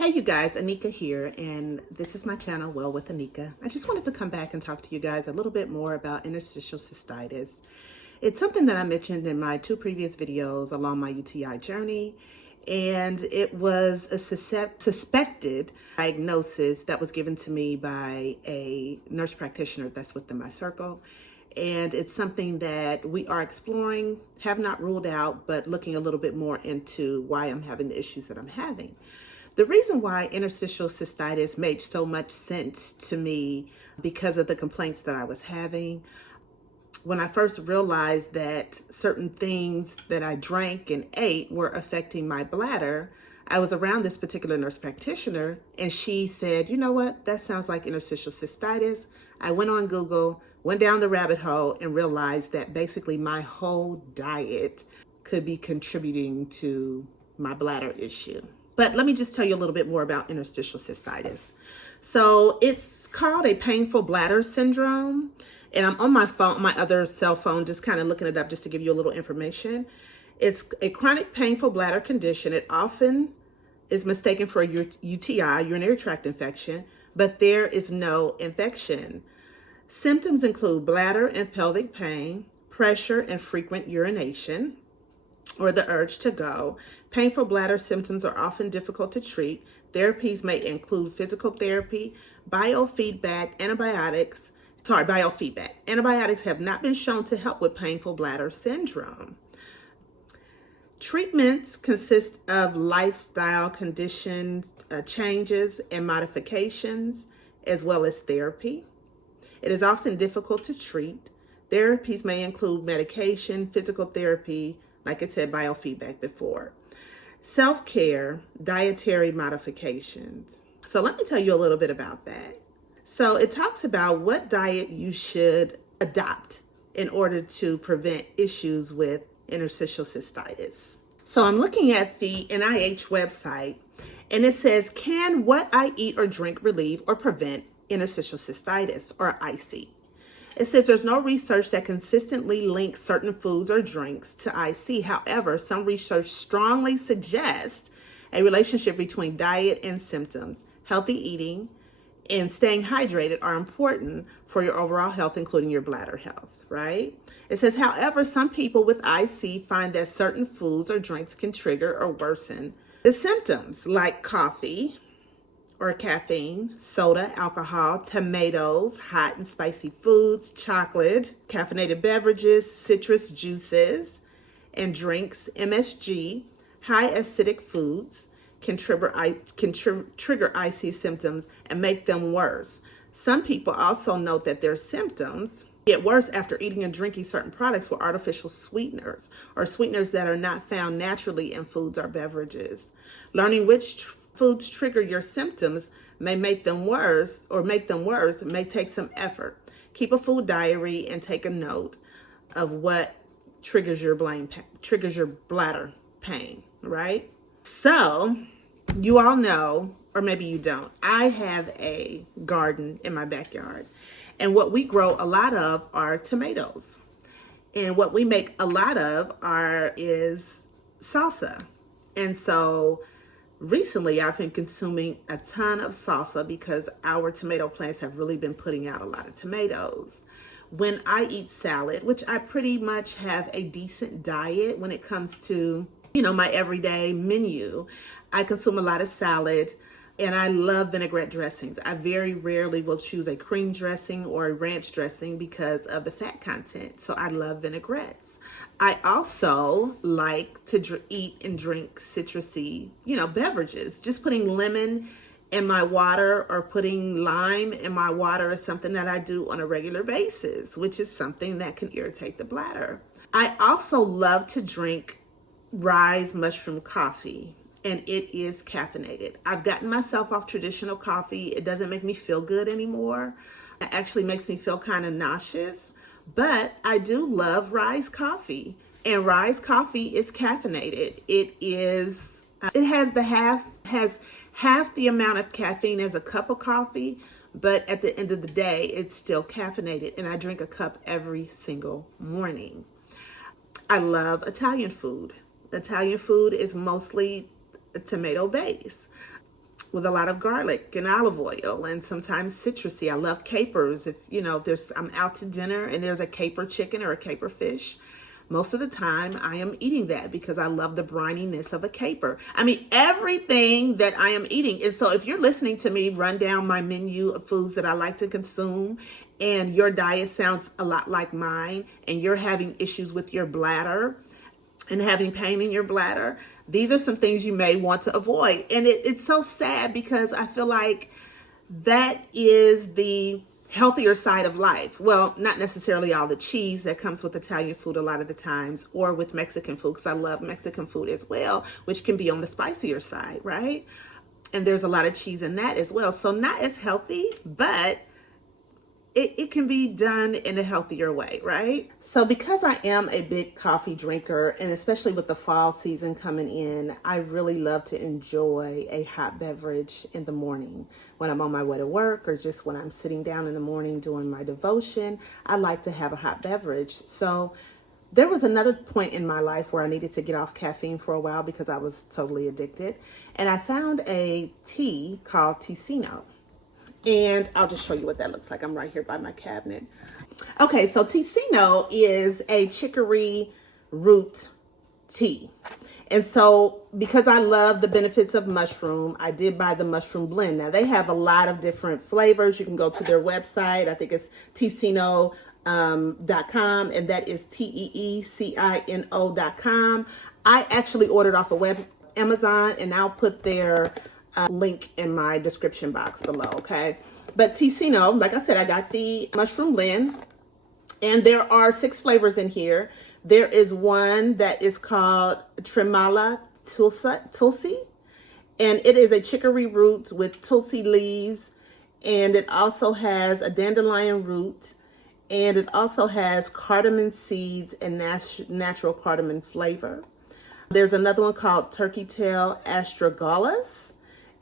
Hey you guys, Anika here, and this is my channel, Well with Anika. I just wanted to come back and talk to you guys a little bit more about interstitial cystitis. It's something that I mentioned in my two previous videos along my UTI journey, and it was a suspected diagnosis that was given to me by a nurse practitioner that's within my circle. And it's something that we are exploring, have not ruled out, but looking a little bit more into why I'm having the issues that I'm having. The reason why interstitial cystitis made so much sense to me because of the complaints that I was having. When I first realized that certain things that I drank and ate were affecting my bladder, I was around this particular nurse practitioner and she said, you know what, that sounds like interstitial cystitis. I went on Google, went down the rabbit hole and realized that basically my whole diet could be contributing to my bladder issue. But let me just tell you a little bit more about interstitial cystitis. So it's called a painful bladder syndrome. And I'm on my phone, my other cell phone, just kind of looking it up just to give you a little information. It's a chronic painful bladder condition. It often is mistaken for a UTI, urinary tract infection, but there is no infection. Symptoms include bladder and pelvic pain, pressure and frequent urination, or the urge to go. Painful bladder symptoms are often difficult to treat. Therapies may include physical therapy, biofeedback. Antibiotics have not been shown to help with painful bladder syndrome. Treatments consist of lifestyle conditions, changes and modifications, as well as therapy. It is often difficult to treat. Therapies may include medication, physical therapy, like I said, biofeedback before. Self-care, dietary modifications. So let me tell you a little bit about that. So it talks about what diet you should adopt in order to prevent issues with interstitial cystitis. So I'm looking at the NIH website and it says, can what I eat or drink relieve or prevent interstitial cystitis, or IC? It says there's no research that consistently links certain foods or drinks to IC. However, some research strongly suggests a relationship between diet and symptoms. Healthy eating and staying hydrated are important for your overall health, including your bladder health, right? It says, however, some people with IC find that certain foods or drinks can trigger or worsen the symptoms, like coffee or caffeine, soda, alcohol, tomatoes, hot and spicy foods, chocolate, caffeinated beverages, citrus juices and drinks, MSG, high acidic foods can trigger IC symptoms and make them worse. Some people also note that their symptoms get worse after eating and drinking certain products with artificial sweeteners or sweeteners that are not found naturally in foods or beverages. Learning which foods trigger your symptoms may make them worse may take some effort. Keep a food diary and take a note of what triggers your bladder pain, right? So you all know, or maybe you don't, I have a garden in my backyard, and what we grow a lot of are tomatoes, and what we make a lot of is salsa. And so recently, I've been consuming a ton of salsa because our tomato plants have really been putting out a lot of tomatoes. When I eat salad, which I pretty much have a decent diet when it comes to, my everyday menu, I consume a lot of salad and I love vinaigrette dressings. I very rarely will choose a cream dressing or a ranch dressing because of the fat content. So I love vinaigrettes. I also like to eat and drink citrusy, beverages. Just putting lemon in my water or putting lime in my water is something that I do on a regular basis, which is something that can irritate the bladder. I also love to drink rise mushroom coffee, and it is caffeinated. I've gotten myself off traditional coffee. It doesn't make me feel good anymore. It actually makes me feel kind of nauseous. But I do love Rise coffee, and Rise coffee is caffeinated. It has half the amount of caffeine as a cup of coffee, but at the end of the day, it's still caffeinated, and I drink a cup every single morning. I love Italian food. Italian food is mostly tomato based. with a lot of garlic and olive oil and sometimes citrusy. I love capers. If I'm out to dinner and there's a caper chicken or a caper fish, most of the time I am eating that because I love the brininess of a caper. I mean, everything that I am eating is, so if you're listening to me run down my menu of foods that I like to consume and your diet sounds a lot like mine and you're having issues with your bladder and having pain in your bladder, these are some things you may want to avoid. And it's so sad because I feel like that is the healthier side of life. Well, not necessarily all the cheese that comes with Italian food a lot of the times, or with Mexican food, because I love Mexican food as well, which can be on the spicier side, right? And there's a lot of cheese in that as well. So not as healthy, but it can be done in a healthier way, right? So because I am a big coffee drinker, and especially with the fall season coming in, I really love to enjoy a hot beverage in the morning. When I'm on my way to work or just when I'm sitting down in the morning doing my devotion, I like to have a hot beverage. So there was another point in my life where I needed to get off caffeine for a while because I was totally addicted. And I found a tea called Ticino. And I'll just show you what that looks like. I'm right here by my cabinet. Okay, so Ticino is a chicory root tea. And so because I love the benefits of mushroom, I did buy the mushroom blend. Now they have a lot of different flavors. You can go to their website. I think it's Ticino.com, and that is TEECINO.com. I actually ordered off of Amazon, and I'll put their link in my description box below, okay? But Ticino, like I said, I got the mushroom blend, and there are 6 flavors in here. There is one that is called Tremala Tulsi, and it is a chicory root with tulsi leaves, and it also has a dandelion root, and it also has cardamom seeds and natural cardamom flavor. There's another one called Turkey Tail Astragalus,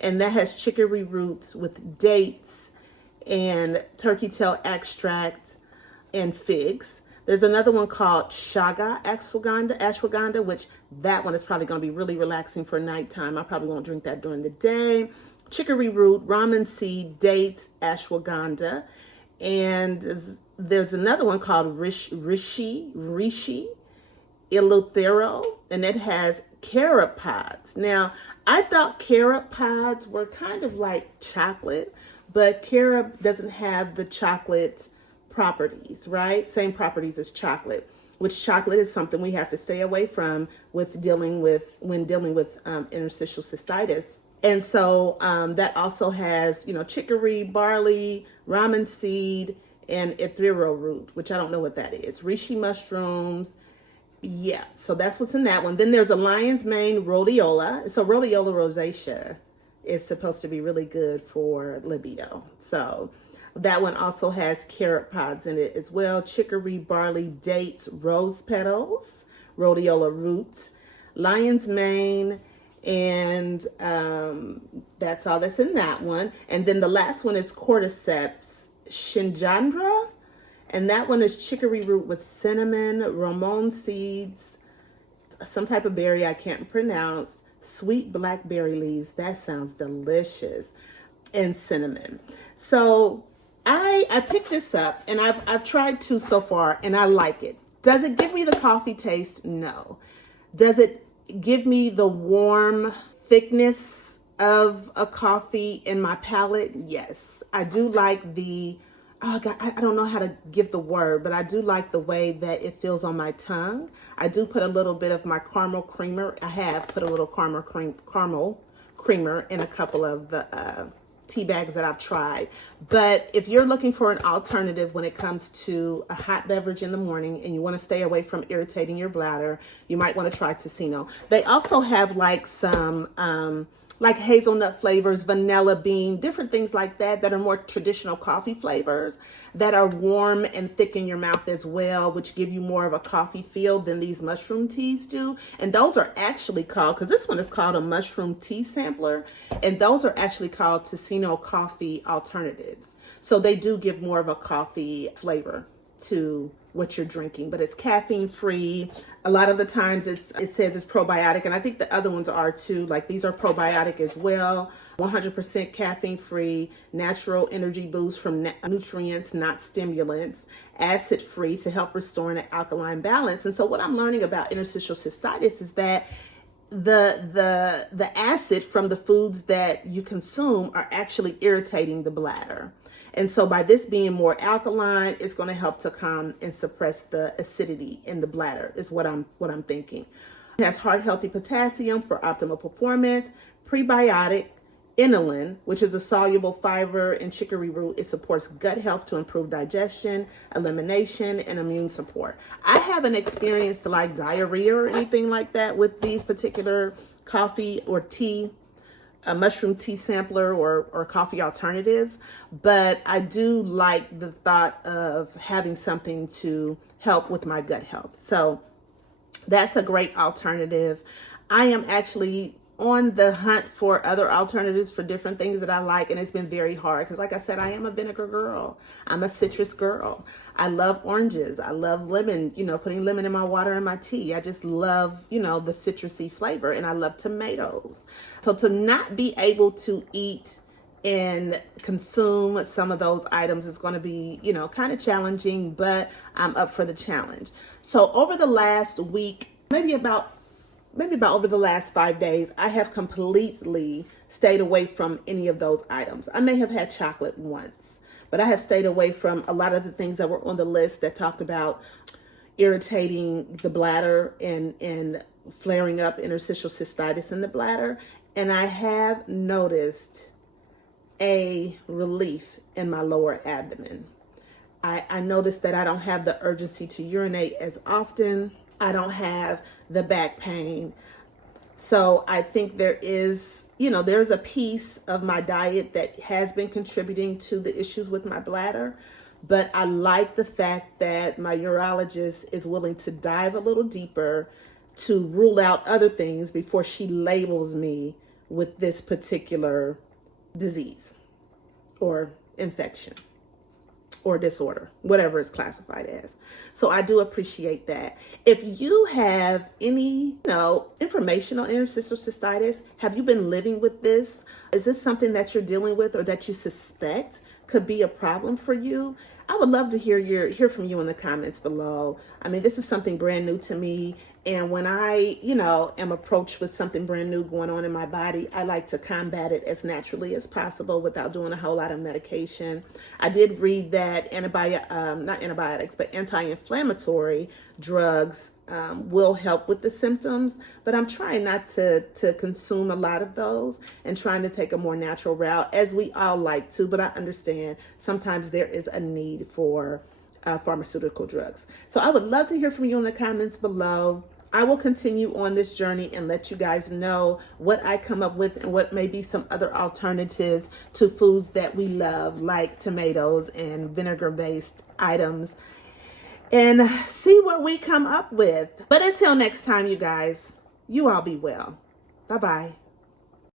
and that has chicory roots with dates and turkey tail extract and figs. There's another one called Chaga ashwagandha, which that one is probably going to be really relaxing for nighttime. I probably won't drink that during the day. Chicory root, ramen seed, dates, ashwagandha. And there's another one called Rishi Eleuthero, and it has carob pods. Now, I thought carob pods were kind of like chocolate, but carob doesn't have the chocolate properties, right? Same properties as chocolate, which chocolate is something we have to stay away from when dealing with interstitial cystitis. And so that also has, chicory, barley, ramen seed, and ethereal root, which I don't know what that is. Reishi mushrooms. Yeah, so that's what's in that one. Then there's a lion's mane rhodiola. So rhodiola rosacea is supposed to be really good for libido. So that one also has carrot pods in it as well. Chicory, barley, dates, rose petals, rhodiola root, lion's mane, and that's all that's in that one. And then the last one is cordyceps shinjandra. And that one is chicory root with cinnamon, ramon seeds, some type of berry I can't pronounce, sweet blackberry leaves. That sounds delicious. And cinnamon. So I picked this up, and I've tried 2 so far, and I like it. Does it give me the coffee taste? No. Does it give me the warm thickness of a coffee in my palate? Yes. I do like oh God, I don't know how to give the word, but I do like the way that it feels on my tongue. I do put a little bit of my caramel creamer. I have put a little caramel creamer in a couple of the tea bags that I've tried. But if you're looking for an alternative when it comes to a hot beverage in the morning and you want to stay away from irritating your bladder, you might want to try Ticino. They also have like some like hazelnut flavors, vanilla bean, different things like that are more traditional coffee flavors that are warm and thick in your mouth as well, which give you more of a coffee feel than these mushroom teas do. And those are actually called, because this one is called a mushroom tea sampler, and those are actually called Ticino coffee alternatives. So they do give more of a coffee flavor to what you're drinking, but it's caffeine free. A lot of the times it says it's probiotic, and I think the other ones are too. Like these are probiotic as well. 100% caffeine free, natural energy boost from nutrients, not stimulants, acid free to help restore an alkaline balance. And so what I'm learning about interstitial cystitis is that the acid from the foods that you consume are actually irritating the bladder. And so by this being more alkaline, it's going to help to calm and suppress the acidity in the bladder is what I'm thinking. It has heart healthy potassium for optimal performance, prebiotic, inulin, which is a soluble fiber in chicory root. It supports gut health to improve digestion, elimination, and immune support. I haven't experienced like diarrhea or anything like that with these particular coffee or tea, a mushroom tea sampler or coffee alternatives, but I do like the thought of having something to help with my gut health. So that's a great alternative. I am actually on the hunt for other alternatives for different things that I like, and it's been very hard because, like I said, I am a vinegar girl. I'm a citrus girl. I love oranges. I love lemon, putting lemon in my water and my tea. I just love, the citrusy flavor, and I love tomatoes. So to not be able to eat and consume some of those items is going to be, kind of challenging, but I'm up for the challenge. So over the last week, maybe about over the last 5 days, I have completely stayed away from any of those items. I may have had chocolate once, but I have stayed away from a lot of the things that were on the list that talked about irritating the bladder and flaring up interstitial cystitis in the bladder. And I have noticed a relief in my lower abdomen. I noticed that I don't have the urgency to urinate as often. I don't have the back pain. So I think there is, there's a piece of my diet that has been contributing to the issues with my bladder. But I like the fact that my urologist is willing to dive a little deeper to rule out other things before she labels me with this particular disease or infection or disorder, whatever it's classified as. So I do appreciate that. If you have any, information on interstitial cystitis, have you been living with this? Is this something that you're dealing with or that you suspect could be a problem for you? I would love to hear from you in the comments below. I mean, this is something brand new to me. And when I, am approached with something brand new going on in my body, I like to combat it as naturally as possible without doing a whole lot of medication. I did read that anti-inflammatory drugs will help with the symptoms, but I'm trying not to consume a lot of those and trying to take a more natural route, as we all like to, but I understand sometimes there is a need for pharmaceutical drugs. So I would love to hear from you in the comments below. I will continue on this journey and let you guys know what I come up with and what may be some other alternatives to foods that we love, like tomatoes and vinegar-based items, and see what we come up with. But until next time, you guys, you all be well. Bye-bye.